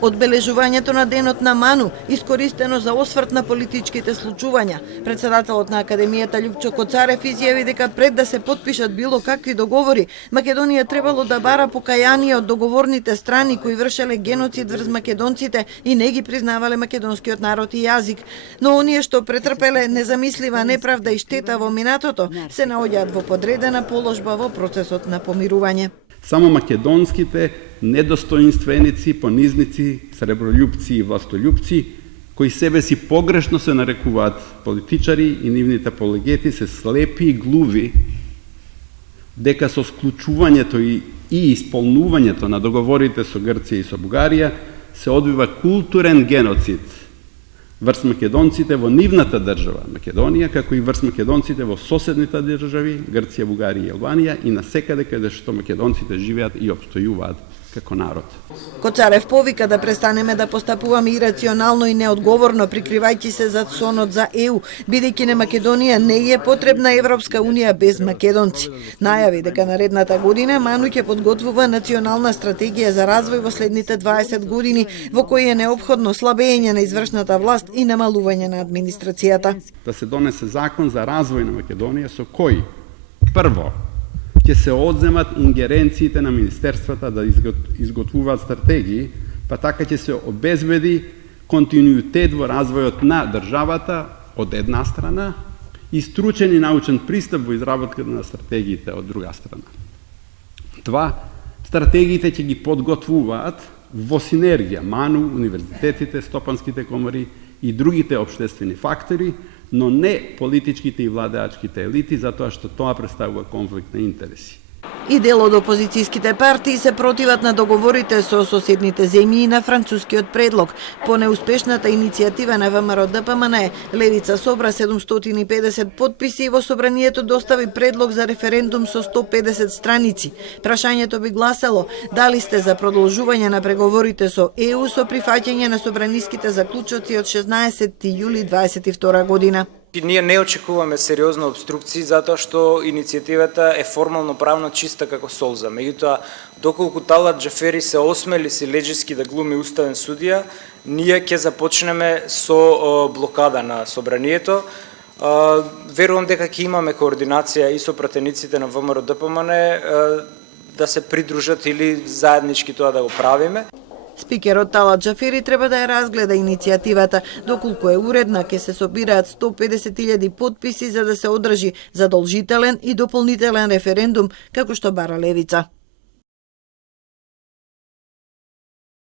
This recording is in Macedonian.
Одбележувањето на денот на Ману, искористено за осврт на политичките случувања. Председателот на Академијата Љупчо Коцарев изјави дека пред да се потпишат било какви договори, Македонија требало да бара покаяние од договорните страни кои вршеле геноцид врз македонците и не ги признавале македонскиот народ и јазик. Но оние што претрпеле незамислива неправда и штета во минатото, се наоѓаат во подредена положба во процесот на помирување. Само македонските недостоинственици, понизници, сребролюбци и властолюбци, кои себе си погрешно се нарекуваат политичари и нивните апологети се слепи и глуви, дека со склучувањето и исполнувањето на договорите со Грција и со Бугарија се одвива културен геноцид врз македонците во нивната држава Македонија, како и врз македонците во соседните држави Грција, Бугарија и Албанија и насекаде каде што македонците живеат и опстојуваат како народ. Коцарев повика да престанеме да постапуваме ирационално и неодговорно, прикривајќи се зад сонот за ЕУ, бидејќи на Македонија не е потребна Европска унија без македонци. Најави дека наредната година Ману ќе подготвува национална стратегија за развој во следните 20 години, во која е неопходно слабење на извршната власт и намалување на администрацијата. Да се донесе закон за развој на Македонија со кој прво ќе се одземат ингеренциите на министерствата да изготвуваат стратегии, па така ќе се обезбеди континуитет во развојот на државата од една страна и стручен и научен пристап во изработката на стратегиите од друга страна. Два, стратегиите ќе ги подготвуваат во синергија Ману, универзитетите, стопанските комори и другите општествени фактори, но не политичките и владеачките елити, затоа што тоа представува конфликт на интереси. И дел од опозицијските партии се противат на договорите со соседните земји и на францускиот предлог. По неуспешната иницијатива на ВМРО-ДПМН, Левица собра 750 потписи и во собранието достави предлог за референдум со 150 страници. Прашањето би гласало: дали сте за продолжување на преговорите со ЕУ со прифаќање на собраниските заклучоци од 16 јули 22 година? Ние не очекуваме сериозна обструкција затоа што иницијативата е формално правно чиста како солза. Меѓутоа, доколку Талат Џафери се осмели силеџиски да глуми уставен судија, ние ќе започнеме со блокада на собранието. Верувам дека ќе имаме координација и со пратениците на ВМРО-ДПМН да се придружат или заеднички тоа да го правиме. Спикерот Талат Џафери треба да ја разгледа иницијативата, доколку е уредна, ќе се собираат 150.000 потписи за да се одржи задолжителен и дополнителен референдум, како што бара Левица.